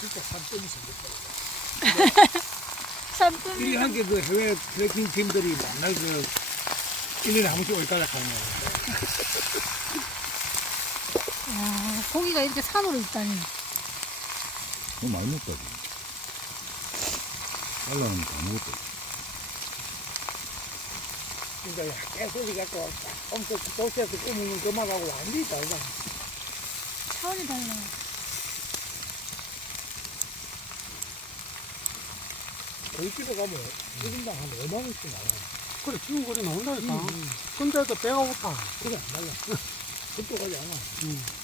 진짜 산더미 생겼다. 산더미. 이리 한게 그 해외 트레킹 팀들이 맨날 그 1년에 한 번씩 올까자 가는 거야. 야, 고기가 이렇게 산으로 있다니. 너무 많이 먹다. 잘라놓으면 다 먹었다. 그러니까 깨소리 갖고 엄청 도시에서 꾸미는 그만하고 완전히 다르다. 차원이 달라. 거기 집에 가면 1인당 한 5만 원씩 나와. 그래, 지금 그래 나온다니까. 근데도 배가 고파. 그래 안 달라. 그쪽 가지 않아.